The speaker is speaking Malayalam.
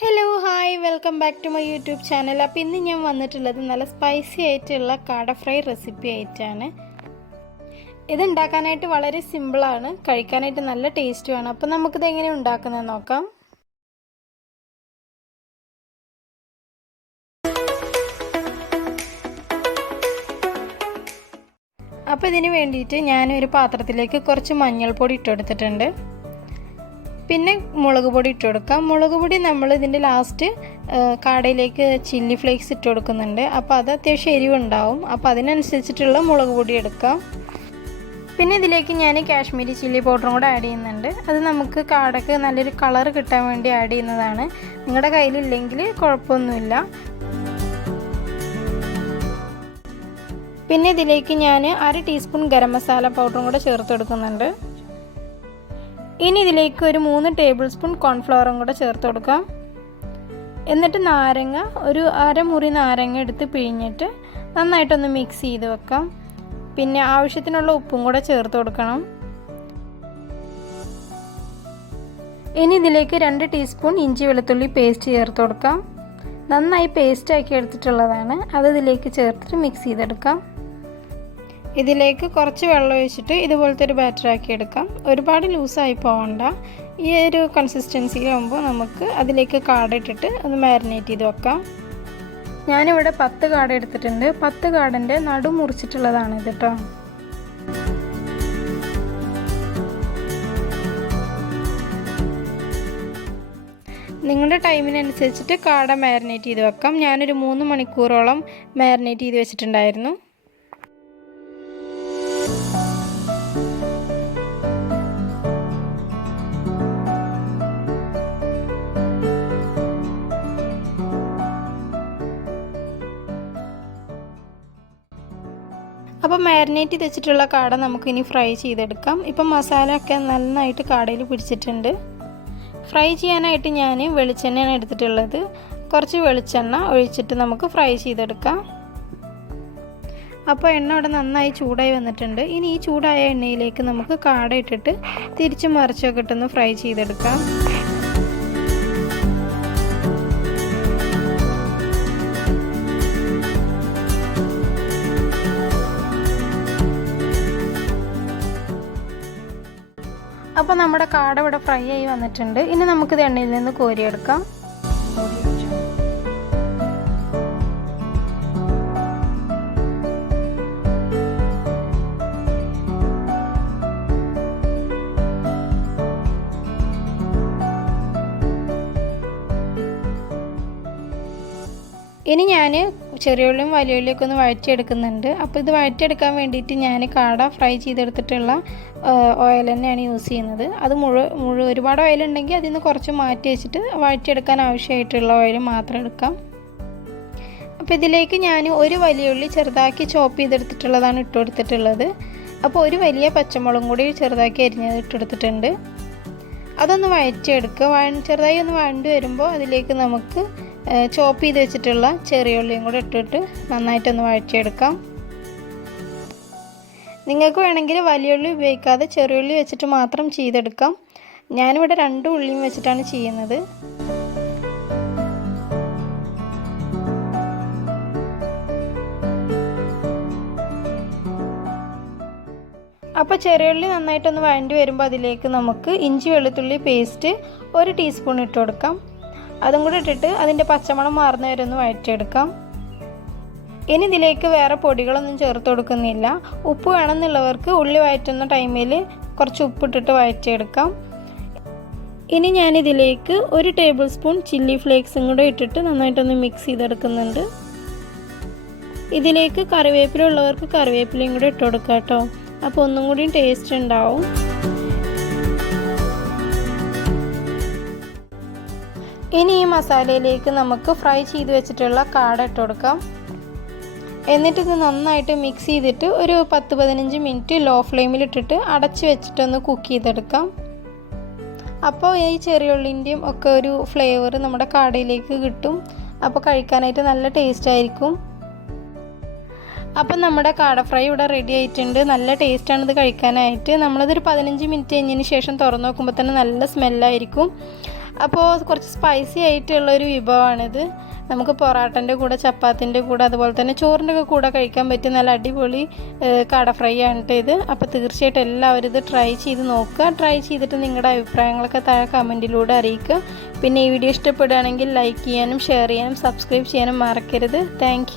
Hello hi welcome back to my YouTube channel. അപ്പോൾ ഇന്ന് ഞാൻ വന്നിട്ടുള്ളത് നല്ല സ്പൈസി ആയിട്ടുള്ള കാടഫ്രൈ റെസിപ്പി ആയിട്ടാണ്. ഇത് ഉണ്ടാക്കാനായിട്ട് വളരെ സിമ്പിളാണ്, കഴിക്കാനായിട്ട് നല്ല ടേസ്റ്റുമാണ്. അപ്പോൾ നമുക്കിത് എങ്ങനെ ഉണ്ടാക്കുന്നത് നോക്കാം. അപ്പോൾ ഇതിന് വേണ്ടിയിട്ട് ഞാനൊരു പാത്രത്തിലേക്ക് കുറച്ച് മഞ്ഞൾപ്പൊടി ഇട്ടെടുത്തിട്ടുണ്ട്. പിന്നെ മുളക് പൊടി ഇട്ട് കൊടുക്കാം. മുളക് പൊടി നമ്മൾ ഇതിൻ്റെ ലാസ്റ്റ് കാടയിലേക്ക് ചില്ലി ഫ്ലേക്സ് ഇട്ട് കൊടുക്കുന്നുണ്ട്. അപ്പോൾ അത് അത്യാവശ്യം എരിവുണ്ടാവും. അപ്പോൾ അതിനനുസരിച്ചിട്ടുള്ള മുളക് പൊടി എടുക്കാം. പിന്നെ ഇതിലേക്ക് ഞാൻ കാശ്മീരി ചില്ലി പൗഡറും കൂടെ ആഡ് ചെയ്യുന്നുണ്ട്. അത് നമുക്ക് കാടയ്ക്ക് നല്ലൊരു കളർ കിട്ടാൻ വേണ്ടി ആഡ് ചെയ്യുന്നതാണ്. നിങ്ങളുടെ കയ്യിലില്ലെങ്കിൽ കുഴപ്പമൊന്നുമില്ല. പിന്നെ ഇതിലേക്ക് ഞാൻ 1/2 ടീസ്പൂൺ ഗരം മസാല പൗഡറും കൂടെ ചേർത്ത് കൊടുക്കുന്നുണ്ട്. ഇനി ഇതിലേക്ക് ഒരു 3 ടേബിൾ സ്പൂൺ കോൺഫ്ലവറും കൂടെ ചേർത്ത് കൊടുക്കാം. എന്നിട്ട് നാരങ്ങ, ഒരു അരമുറി നാരങ്ങ എടുത്ത് പിഴിഞ്ഞിട്ട് നന്നായിട്ടൊന്ന് മിക്സ് ചെയ്ത് വെക്കാം. പിന്നെ ആവശ്യത്തിനുള്ള ഉപ്പും കൂടെ ചേർത്ത് കൊടുക്കണം. ഇനി ഇതിലേക്ക് 2 ടീസ്പൂൺ ഇഞ്ചി വെളുത്തുള്ളി പേസ്റ്റ് ചേർത്ത് കൊടുക്കാം. നന്നായി പേസ്റ്റ് ആക്കി എടുത്തിട്ടുള്ളതാണ്. അത് ഇതിലേക്ക് ചേർത്തിട്ട് മിക്സ് ചെയ്തെടുക്കാം. ഇതിലേക്ക് കുറച്ച് വെള്ളം ഒഴിച്ചിട്ട് ഇതുപോലത്തെ ഒരു ബാറ്റർ ആക്കി എടുക്കാം. ഒരുപാട് ലൂസായി പോകണ്ട. ഈ ഒരു കൺസിസ്റ്റൻസിയിലാകുമ്പോൾ നമുക്ക് അതിലേക്ക് കാട ഇട്ടിട്ട് ഒന്ന് മാരിനേറ്റ് ചെയ്ത് വെക്കാം. ഞാനിവിടെ 10 കാട എടുത്തിട്ടുണ്ട്. 10 കാടൻ്റെ നടു മുറിച്ചിട്ടുള്ളതാണ് ഇത് കേട്ടോ. നിങ്ങളുടെ ടൈമിനനുസരിച്ചിട്ട് കാട മാരിനേറ്റ് ചെയ്ത് വെക്കാം. ഞാനൊരു 3 മണിക്കൂറോളം മാരിനേറ്റ് ചെയ്ത് വെച്ചിട്ടുണ്ടായിരുന്നു. അപ്പോൾ മാരിനേറ്റ് ചെയ്ത് വെച്ചിട്ടുള്ള കാട നമുക്കിനി ഫ്രൈ ചെയ്തെടുക്കാം. ഇപ്പം മസാല ഒക്കെ നന്നായിട്ട് കാടയിൽ പിടിച്ചിട്ടുണ്ട്. ഫ്രൈ ചെയ്യാനായിട്ട് ഞാൻ വെളിച്ചെണ്ണയാണ് എടുത്തിട്ടുള്ളത്. കുറച്ച് വെളിച്ചെണ്ണ ഒഴിച്ചിട്ട് നമുക്ക് ഫ്രൈ ചെയ്തെടുക്കാം. അപ്പോൾ എണ്ണ ഇവിടെ നന്നായി ചൂടായി വന്നിട്ടുണ്ട്. ഇനി ഈ ചൂടായ എണ്ണയിലേക്ക് നമുക്ക് കാട ഇട്ടിട്ട് തിരിച്ചും മറിച്ചൊക്കെ ഇട്ടൊന്ന് ഫ്രൈ ചെയ്തെടുക്കാം. അപ്പോൾ നമ്മുടെ കാട ഇവിടെ ഫ്രൈ ആയി വന്നിട്ടുണ്ട്. ഇനി നമുക്കിത് എണ്ണയിൽ നിന്ന് കോരിയെടുക്കാം. ഇനി ഞാൻ ചെറിയുള്ളിയും വലിയ ഉള്ളിയൊക്കെ ഒന്ന് വഴറ്റിയെടുക്കുന്നുണ്ട്. അപ്പോൾ ഇത് വഴറ്റിയെടുക്കാൻ വേണ്ടിയിട്ട് ഞാൻ കാട ഫ്രൈ ചെയ്തെടുത്തിട്ടുള്ള ഓയിൽ തന്നെയാണ് യൂസ് ചെയ്യുന്നത്. അത് ഒരുപാട് ഓയിലുണ്ടെങ്കിൽ അതിൽ നിന്ന് കുറച്ച് മാറ്റി വെച്ചിട്ട് വഴറ്റിയെടുക്കാൻ ആവശ്യമായിട്ടുള്ള ഓയിൽ മാത്രം എടുക്കാം. അപ്പോൾ ഇതിലേക്ക് ഞാൻ ഒരു വലിയ ഉള്ളി ചെറുതാക്കി ചോപ്പ് ചെയ്തെടുത്തിട്ടുള്ളതാണ് ഇട്ട് കൊടുത്തിട്ടുള്ളത്. അപ്പോൾ ഒരു വലിയ പച്ചമുളകും കൂടി ചെറുതാക്കി അരിഞ്ഞത് ഇട്ടെടുത്തിട്ടുണ്ട്. അതൊന്ന് വഴറ്റിയെടുക്കുക. ചെറുതായി ഒന്ന് വഴണ്ടി വരുമ്പോൾ അതിലേക്ക് നമുക്ക് ചോപ്പ് ചെയ്ത് വെച്ചിട്ടുള്ള ചെറിയ ഉള്ളിയും കൂടെ ഇട്ടിട്ട് നന്നായിട്ടൊന്ന് വഴറ്റിയെടുക്കാം. നിങ്ങൾക്ക് വേണമെങ്കിൽ വലിയ ഉള്ളി ഉപയോഗിക്കാതെ ചെറിയ ഉള്ളി വെച്ചിട്ട് മാത്രം ചെയ്തെടുക്കാം. ഞാനിവിടെ 2 ഉള്ളിയും വെച്ചിട്ടാണ് ചെയ്യുന്നത്. അപ്പോൾ ചെറിയ ഉള്ളി നന്നായിട്ടൊന്ന് വഴണ്ടി വരുമ്പോൾ അതിലേക്ക് നമുക്ക് ഇഞ്ചി വെളുത്തുള്ളി പേസ്റ്റ് 1 ടീസ്പൂൺ ഇട്ട് കൊടുക്കാം. അതും കൂടെ ഇട്ടിട്ട് അതിൻ്റെ പച്ചമണം മാറുന്ന വരെ ഒന്ന് വഴറ്റിയെടുക്കാം. ഇനി ഇതിലേക്ക് വേറെ പൊടികളൊന്നും ചേർത്ത് കൊടുക്കുന്നില്ല. ഉപ്പ് വേണമെന്നുള്ളവർക്ക് ഉള്ളി വഴറ്റുന്ന ടൈമിൽ കുറച്ച് ഉപ്പിട്ടിട്ട് വഴറ്റിയെടുക്കാം. ഇനി ഞാനിതിലേക്ക് 1 ടേബിൾ സ്പൂൺ ചില്ലി ഫ്ലേക്സും കൂടെ ഇട്ടിട്ട് നന്നായിട്ടൊന്ന് മിക്സ് ചെയ്തെടുക്കുന്നുണ്ട്. ഇതിലേക്ക് കറിവേപ്പില ഉള്ളവർക്ക് കറിവേപ്പിലയും കൂടെ ഇട്ട് കൊടുക്കാം കേട്ടോ. അപ്പോൾ ഒന്നും കൂടി ടേസ്റ്റ് ഉണ്ടാവും. ഇനി ഈ മസാലയിലേക്ക് നമുക്ക് ഫ്രൈ ചെയ്ത് വെച്ചിട്ടുള്ള കാട ഇട്ട് കൊടുക്കാം. എന്നിട്ട് ഇത് നന്നായിട്ട് മിക്സ് ചെയ്തിട്ട് ഒരു 10-15 മിനിറ്റ് ലോ ഫ്ലെയിമിലിട്ടിട്ട് അടച്ച് വെച്ചിട്ടൊന്ന് കുക്ക് ചെയ്തെടുക്കാം. അപ്പോൾ ഈ ചെറിയ ഉള്ളിൻ്റെയും ഒക്കെ ഒരു ഫ്ലേവർ നമ്മുടെ കാടയിലേക്ക് കിട്ടും. അപ്പോൾ കഴിക്കാനായിട്ട് നല്ല ടേസ്റ്റ് ആയിരിക്കും. അപ്പം നമ്മുടെ കാട ഫ്രൈ ഇവിടെ റെഡി ആയിട്ടുണ്ട്. നല്ല ടേസ്റ്റാണ് ഇത് കഴിക്കാനായിട്ട്. നമ്മളതൊരു 15 മിനിറ്റ് കഴിഞ്ഞതിന് ശേഷം തുറന്ന് നോക്കുമ്പോൾ തന്നെ നല്ല സ്മെല്ലായിരിക്കും. അപ്പോൾ കുറച്ച് സ്പൈസി ആയിട്ടുള്ളൊരു വിഭവമാണിത്. നമുക്ക് പൊറാട്ടൻ്റെ കൂടെ, ചപ്പാത്തിൻ്റെ കൂടെ, അതുപോലെ തന്നെ ചോറിൻ്റെ ഒക്കെ കൂടെ കഴിക്കാൻ പറ്റിയ നല്ല അടിപൊളി കാട ഫ്രൈ ആണ് ഇത്. അപ്പോൾ തീർച്ചയായിട്ടും എല്ലാവരും ഇത് ട്രൈ ചെയ്ത് നോക്കുക. ട്രൈ ചെയ്തിട്ട് നിങ്ങളുടെ അഭിപ്രായങ്ങളൊക്കെ താഴെ കമൻറ്റിലൂടെ അറിയിക്കുക. പിന്നെ ഈ വീഡിയോ ഇഷ്ടപ്പെടുകയാണെങ്കിൽ ലൈക്ക് ചെയ്യാനും ഷെയർ ചെയ്യാനും സബ്സ്ക്രൈബ് ചെയ്യാനും മറക്കരുത്. താങ്ക്